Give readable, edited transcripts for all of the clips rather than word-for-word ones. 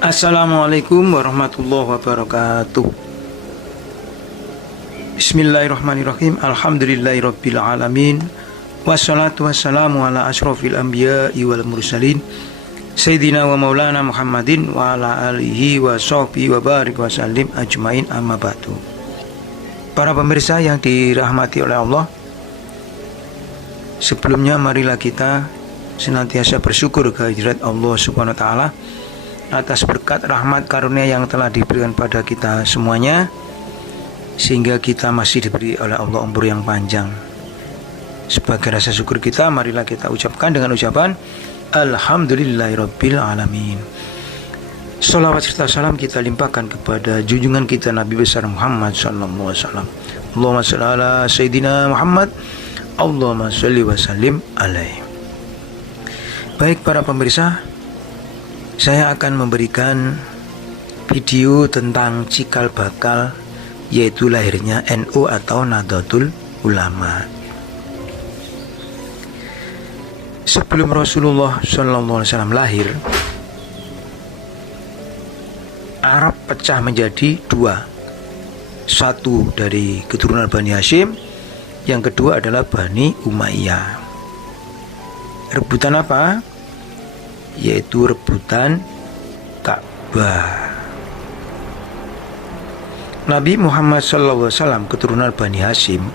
Assalamualaikum warahmatullahi wabarakatuh. Bismillahirrahmanirrahim. Alhamdulillahirabbil alamin. Wassalatu wassalamu ala asyrofil anbiya'i wal mursalin Sayyidina wa maulana Muhammadin wa ala alihi wa sahbihi wa barik wa sallim ajmain, amma ba'du. Para pemirsa yang dirahmati oleh Allah, sebelumnya marilah kita senantiasa bersyukur kehadirat Allah Subhanahu wa taala atas berkat rahmat karunia yang telah diberikan pada kita semuanya, sehingga kita masih diberi oleh Allah umur yang panjang. Sebagai rasa syukur kita, marilah kita ucapkan dengan ucapan Alhamdulillahirabbil alamin. Shalawat serta salam kita limpahkan kepada junjungan kita Nabi besar Muhammad sallallahu alaihi wasallam. Allahumma shalli ala Sayyidina Muhammad, Allahumma shalli wa sallim alaihi. Baik para pemirsa, saya akan memberikan video tentang cikal bakal, yaitu lahirnya NU atau Nahdlatul Ulama. Sebelum Rasulullah SAW lahir, Arab pecah menjadi dua. Satu dari keturunan Bani Hashim, yang kedua adalah Bani Umayyah. Rebutan apa? Yaitu rebutan Ka'bah. Nabi Muhammad SAW keturunan Bani Hashim,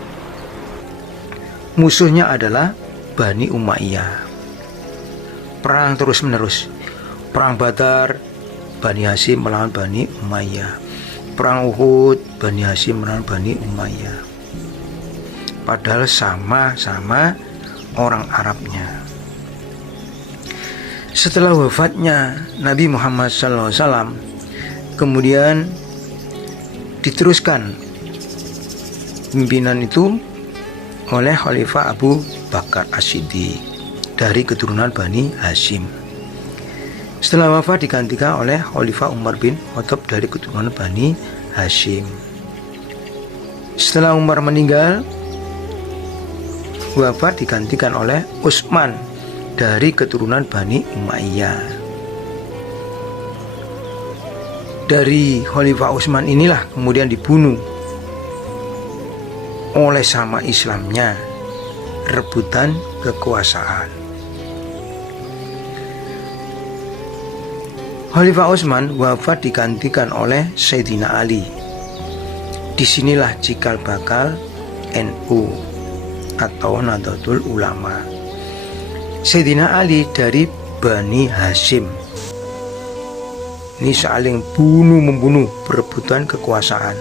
musuhnya adalah Bani Umayyah. Perang terus menerus. Perang Badar, Bani Hashim melawan Bani Umayyah. Perang Uhud, Bani Hashim melawan Bani Umayyah. Padahal sama-sama orang Arabnya. Setelah wafatnya Nabi Muhammad SAW, kemudian diteruskan pimpinan itu oleh Khalifah Abu Bakar As-Siddiq dari keturunan Bani Hashim. Setelah wafat digantikan oleh Khalifah Umar bin Khattab dari keturunan Bani Hashim. Setelah Umar meninggal, wafat digantikan oleh Utsman dari keturunan Bani Umayyah. Dari Khalifah Utsman inilah kemudian dibunuh oleh sama Islamnya, rebutan kekuasaan. Khalifah Utsman wafat digantikan oleh Sayyidina Ali. Disinilah cikal bakal NU atau Nahdlatul Ulama. Sayyidina Ali dari Bani Hashim. Ini saling bunuh-membunuh, berebutan kekuasaan.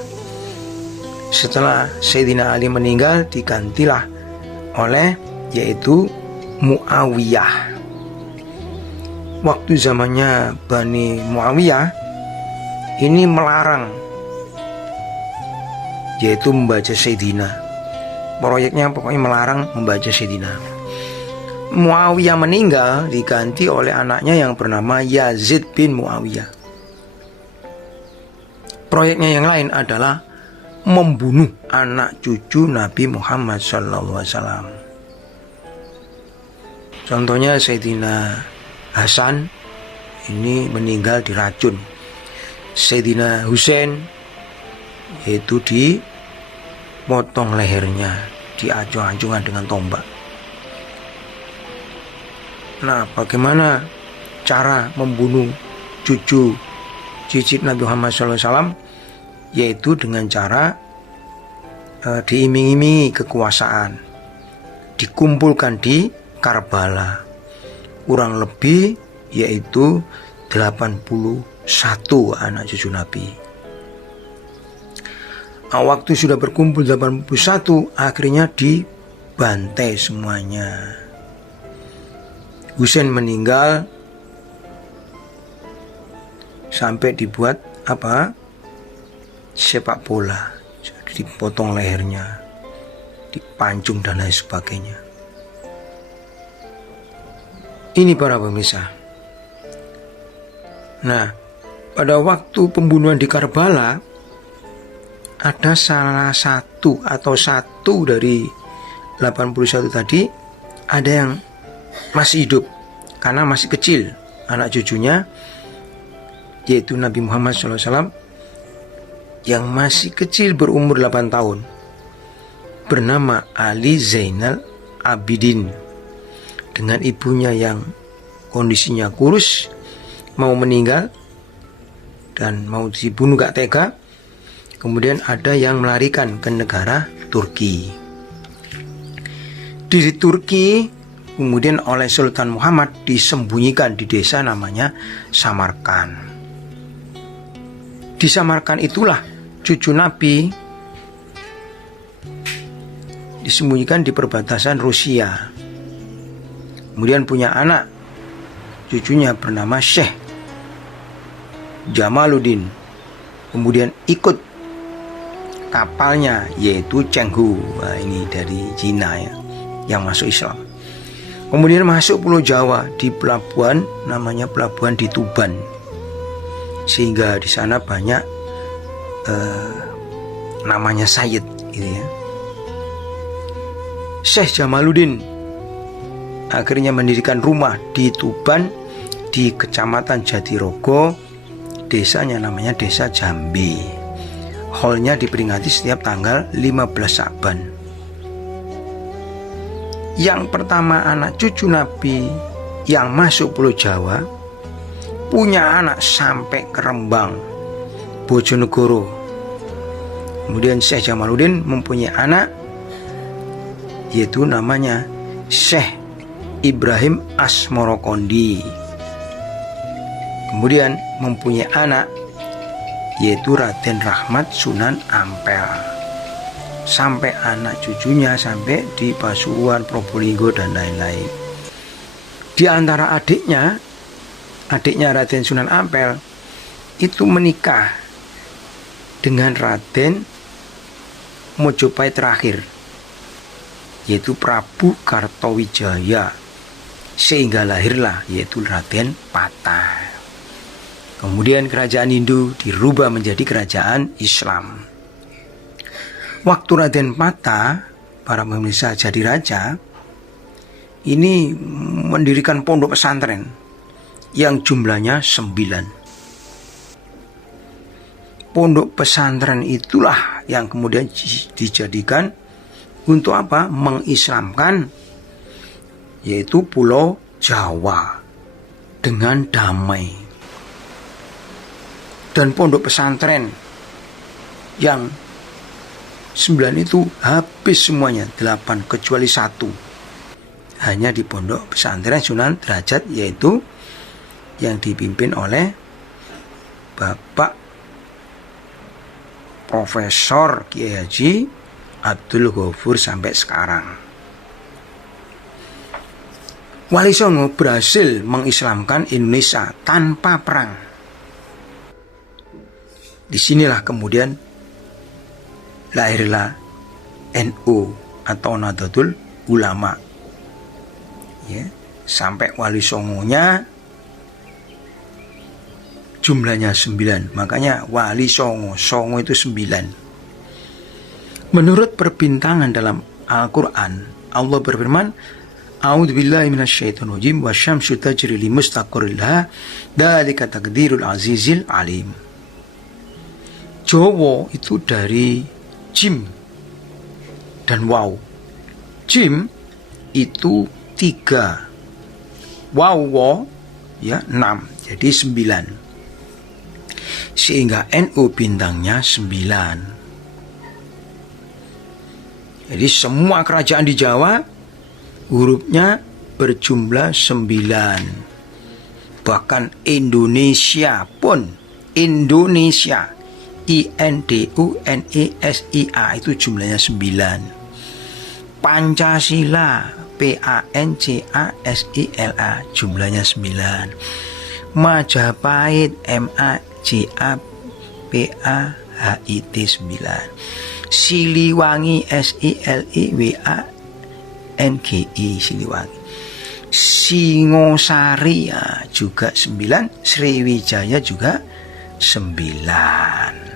Setelah Sayyidina Ali meninggal, digantilah oleh yaitu Muawiyah. Waktu zamannya Bani Muawiyah ini melarang yaitu membaca Sayyidina. Proyeknya pokoknya melarang membaca Sayyidina. Muawiyah meninggal, diganti oleh anaknya yang bernama Yazid bin Muawiyah. Proyeknya yang lain adalah membunuh anak cucu Nabi Muhammad SAW. Contohnya Sayyidina Hasan ini meninggal diracun. Sayyidina Husain yaitu dipotong lehernya, diacung-acungan dengan tombak. Nah, bagaimana cara membunuh cucu cicit Nabi Muhammad SAW? Yaitu dengan cara diiming-imingi kekuasaan, dikumpulkan di Karbala, kurang lebih yaitu 81 anak cucu Nabi. Waktu sudah berkumpul 81, akhirnya dibantai semuanya. Husain meninggal sampai dibuat apa? Sepak bola. Jadi dipotong lehernya, dipancung dan lain sebagainya. Ini para pemirsa. Nah, pada waktu pembunuhan di Karbala, ada salah satu atau satu dari 81 tadi, ada yang masih hidup karena masih kecil anak cucunya. yaitu Nabi Muhammad SAW yang masih kecil berumur 8 tahun, bernama Ali Zainal Abidin, dengan ibunya yang kondisinya kurus, mau meninggal dan mau dibunuh gak tega. Kemudian ada yang melarikan ke negara Turki. Di Turki kemudian oleh Sultan Muhammad disembunyikan di desa namanya Samarkand. Di Samarkand itulah cucu Nabi disembunyikan di perbatasan Rusia. Kemudian punya anak, cucunya bernama Syekh Jamaluddin. Kemudian ikut kapalnya yaitu Chenghu. Nah, ini dari Cina ya, yang masuk Islam. Kemudian masuk Pulau Jawa di pelabuhan namanya pelabuhan di Tuban, sehingga di sana banyak namanya Sayyid gitu ya. Syekh Jamaluddin akhirnya mendirikan rumah di Tuban di Kecamatan Jatirogo, desanya namanya Desa Jambi. Haulnya diperingati setiap tanggal 15 Sa'ban. Yang pertama anak cucu Nabi yang masuk Pulau Jawa punya anak sampai ke Rembang, Bojonegoro. Kemudian Syekh Jamaluddin mempunyai anak yaitu namanya Syekh Ibrahim Asmorokondi. Kemudian mempunyai anak yaitu Raden Rahmat Sunan Ampel, sampai anak cucunya sampai di Pasuruan, Probolinggo dan lain-lain. Di antara adiknya Raden Sunan Ampel itu menikah dengan Raden Mojopahit terakhir, yaitu Prabu Kartowijaya, sehingga lahirlah yaitu Raden Patah. Kemudian kerajaan Hindu dirubah menjadi kerajaan Islam. Waktu Raden Patah, para pemirsa, jadi raja, ini mendirikan pondok pesantren yang jumlahnya 9. Pondok pesantren itulah yang kemudian dijadikan untuk apa? Mengislamkan yaitu Pulau Jawa dengan damai. Dan pondok pesantren yang 9 itu habis semuanya, 8 kecuali 1. Hanya di pondok pesantren Sunan Derajat, yaitu yang dipimpin oleh Bapak Profesor Kiai Haji Abdul Ghafur sampai sekarang. Wali Songo berhasil mengislamkan Indonesia tanpa perang. Disinilah kemudian lahirlah NU atau Nahdlatul Ulama. Ya, sampai Wali Songonya jumlahnya 9. Makanya Wali Songo, Songo itu 9. Menurut perbintangan dalam Al-Quran, Allah berfirman, A'udzubillahi minasyaitonirrajim wasyamsu tajri li mustaqarrin laha dzalika taqdirul azizil alim. Jawa itu dari jim dan waw. Jim itu 3, waw ya 6, jadi 9. Sehingga NU bintangnya 9. Jadi semua kerajaan di Jawa hurufnya berjumlah 9. Bahkan Indonesia pun, Indonesia, INDUNESIA itu jumlahnya 9. Pancasila, PANCASILA jumlahnya 9. Majapahit, MAJAPAHIT 9. Siliwangi, SILIWANGI Siliwangi. Singosari ya, juga 9. Sriwijaya juga 9.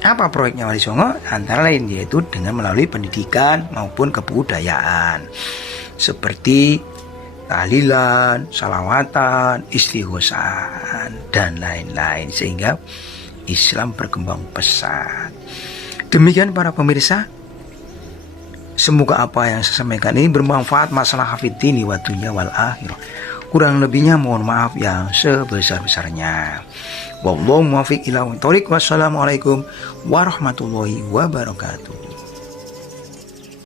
Apa proyeknya Wali Songo? Antara lain yaitu dengan melalui pendidikan maupun kebudayaan, seperti tahlilan, salawatan, istighosaan, dan lain-lain, sehingga Islam berkembang pesat. Demikian para pemirsa, semoga apa yang saya sampaikan ini bermanfaat masalah hafidini wa dunya wal akhirah. Kurang lebihnya mohon maaf yang sebesar-besarnya. Wallahu muwaffiq ila thoriq. Wassalamualaikum warahmatullahi wabarakatuh.